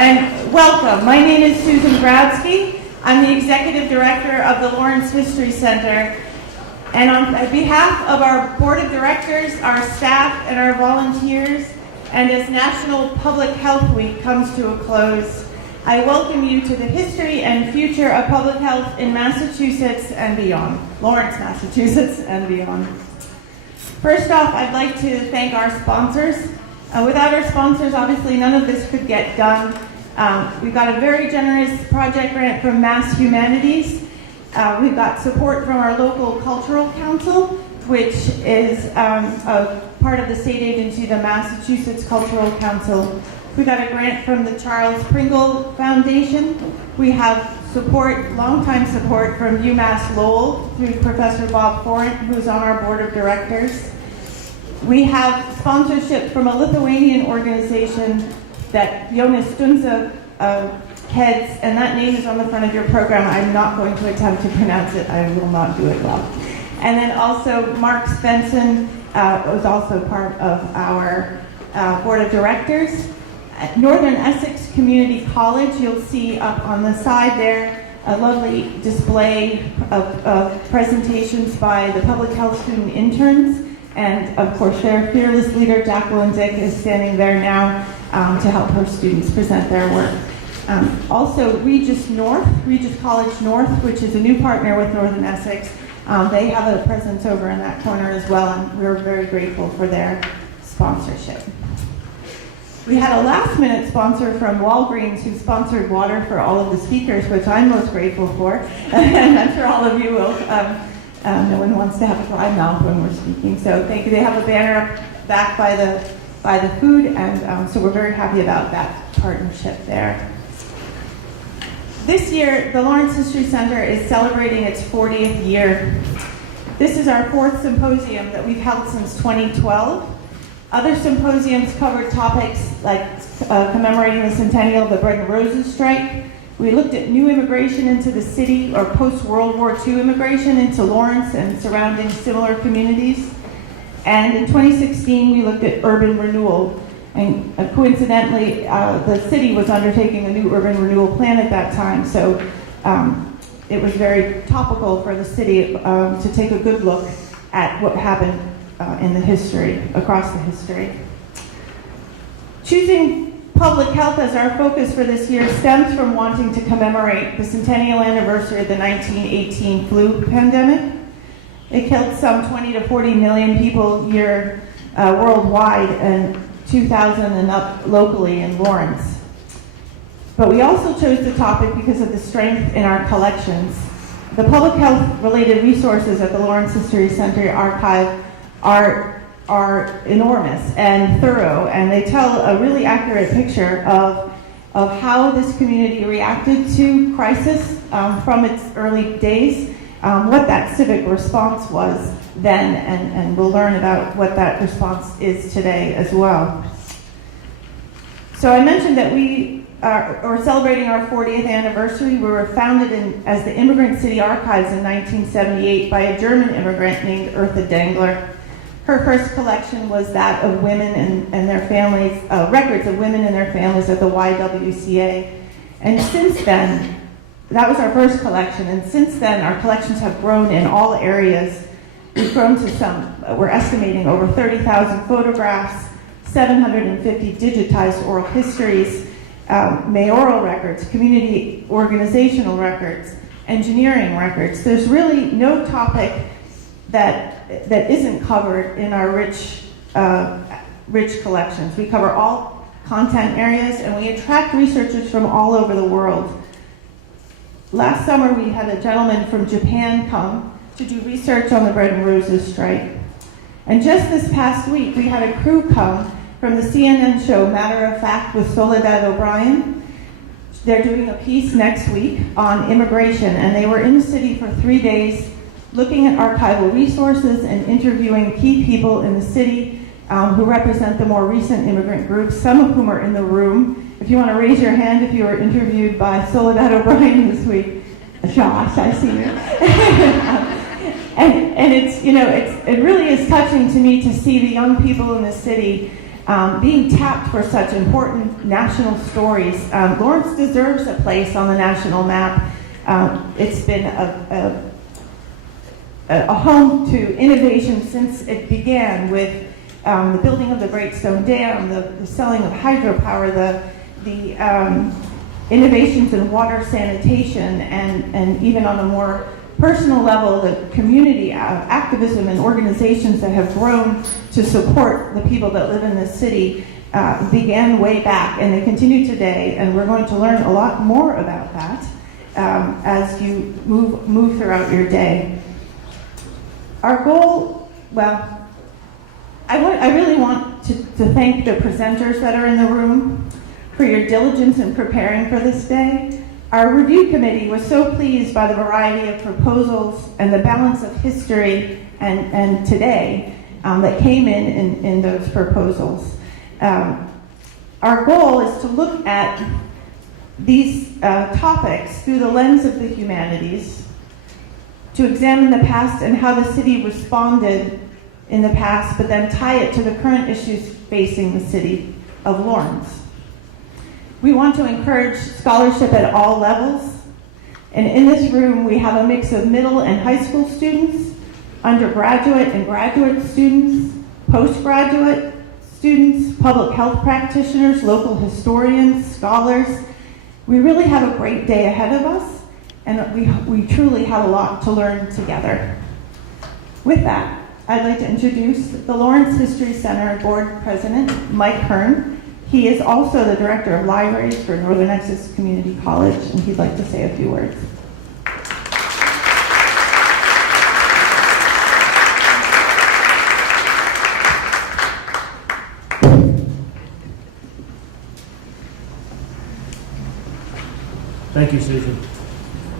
and welcome. My name is Susan Bradsky. I'm the Executive Director of the Lawrence History Center. And on behalf of our Board of Directors, our staff, and our volunteers, and as National Public Health Week comes to a close, I welcome you to the history and future of public health in Massachusetts and beyond, Lawrence, Massachusetts and beyond. First off, I'd like to thank our sponsors. Without our sponsors, obviously none of this could get done. We've got a very generous project grant from Mass Humanities. We've got support from our local cultural council, which is a part of the state agency, the Massachusetts Cultural Council. We got a grant from the Charles Pringle Foundation. We have support, longtime support from UMass Lowell through Professor Bob Forant, who's on our board of directors. We have sponsorship from a Lithuanian organization that Jonas Stunza heads, and that name is on the front of your program. I'm not going to attempt to pronounce it. I will not do it well. And then also Mark Svensson was also part of our board of directors. At Northern Essex Community College, you'll see up on the side there a lovely display of presentations by the public health student interns. And of course, their fearless leader, Jacqueline Dick, is standing there now to help her students present their work. Also, Regis College North, which is a new partner with Northern Essex, they have a presence over in that corner as well, and we're very grateful for their sponsorship. We had a last-minute sponsor from Walgreens who sponsored water for all of the speakers, which I'm most grateful for, and I'm sure all of you will. No one wants to have a dry mouth when we're speaking, so thank you. They have a banner back by the food, and so we're very happy about that partnership there. This year, the Lawrence History Center is celebrating its 40th year. This is our 4th symposium that we've held since 2012. Other symposiums covered topics like commemorating the centennial of the Bread and Roses strike. We looked at new immigration into the city, or post-World War II immigration into Lawrence and surrounding similar communities. And in 2016, we looked at urban renewal. And coincidentally, the city was undertaking a new urban renewal plan at that time, so it was very topical for the city to take a good look at what happened in the history, across the history. Choosing public health as our focus for this year stems from wanting to commemorate the centennial anniversary of the 1918 flu pandemic. It killed some 20 to 40 million people here worldwide, and 2,000 and up locally in Lawrence. But we also chose the topic because of the strength in our collections. The public health related resources at the Lawrence History Center archive are enormous and thorough, and they tell a really accurate picture of how this community reacted to crisis from its early days, what that civic response was then, and we'll learn about what that response is today as well. So I mentioned that we are celebrating our 40th anniversary. We were founded as the Immigrant City Archives in 1978 by a German immigrant named Eartha Dengler. Her first collection was that of women and their families, records of women and their families at the YWCA. And since then, that was our first collection, and since then our collections have grown in all areas. We've grown to we're estimating over 30,000 photographs, 750 digitized oral histories, mayoral records, community organizational records, engineering records. There's really no topic that isn't covered in our rich collections. We cover all content areas, and we attract researchers from all over the world. Last summer, we had a gentleman from Japan come to do research on the Bread and Roses strike. And just this past week, we had a crew come from the CNN show Matter of Fact with Soledad O'Brien. They're doing a piece next week on immigration, and they were in the city for 3 days looking at archival resources and interviewing key people in the city who represent the more recent immigrant groups, some of whom are in the room. If you want to raise your hand if you were interviewed by Soledad O'Brien this week. Josh, I see you. And it's, it really is touching to me to see the young people in the city being tapped for such important national stories. Lawrence deserves a place on the national map. It's been a home to innovation since it began with the building of the Great Stone Dam, the selling of hydropower, the innovations in water sanitation, and even on a more personal level, the community activism and organizations that have grown to support the people that live in this city began way back, and they continue today, and we're going to learn a lot more about that as you move throughout your day. Our goal, well, I really want to thank the presenters that are in the room for your diligence in preparing for this day. Our review committee was so pleased by the variety of proposals and the balance of history and today that came in those proposals. Our goal is to look at these topics through the lens of the humanities, to examine the past and how the city responded in the past, but then tie it to the current issues facing the city of Lawrence. We want to encourage scholarship at all levels, and in this room we have a mix of middle and high school students, undergraduate and graduate students, postgraduate students, public health practitioners, local historians, scholars. We really have a great day ahead of us, and we truly have a lot to learn together. With that, I'd like to introduce the Lawrence History Center Board President, Mike Kern. He is also the Director of Libraries for Northern Essex Community College, and he'd like to say a few words. Thank you, Susan.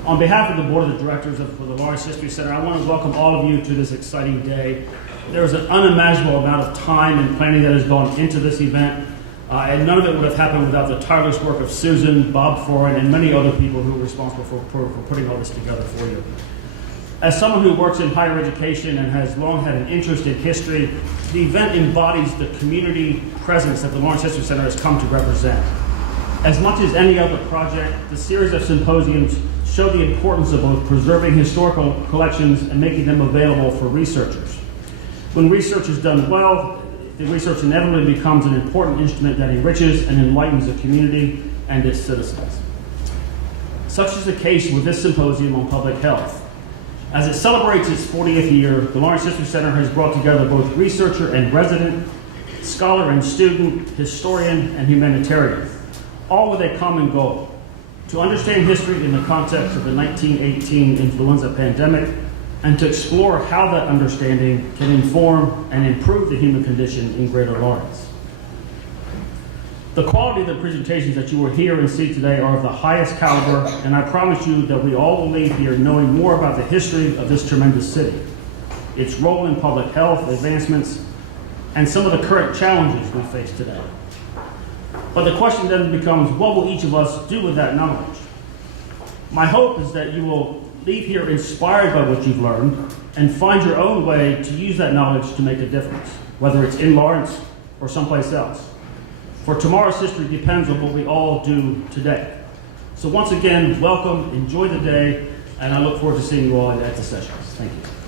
On behalf of the Board of Directors for the Lawrence History Center, I want to welcome all of you to this exciting day. There is an unimaginable amount of time and planning that has gone into this event, and none of it would have happened without the tireless work of Susan, Bob Foran, and many other people who are responsible for putting all this together for you. As someone who works in higher education and has long had an interest in history, the event embodies the community presence that the Lawrence History Center has come to represent. As much as any other project, the series of symposiums show the importance of both preserving historical collections and making them available for researchers. When research is done well, the research inevitably becomes an important instrument that enriches and enlightens the community and its citizens. Such is the case with this symposium on public health. As it celebrates its 40th year, the Lawrence History Center has brought together both researcher and resident, scholar and student, historian and humanitarian, all with a common goal: to understand history in the context of the 1918 influenza pandemic, and to explore how that understanding can inform and improve the human condition in Greater Lawrence. The quality of the presentations that you will hear and see today are of the highest caliber, and I promise you that we all will leave here knowing more about the history of this tremendous city, its role in public health advancements, and some of the current challenges we face today. But the question then becomes, what will each of us do with that knowledge? My hope is that you will leave here inspired by what you've learned and find your own way to use that knowledge to make a difference, whether it's in Lawrence or someplace else. For tomorrow's history depends on what we all do today. So once again, welcome, enjoy the day, and I look forward to seeing you all at the sessions. Thank you.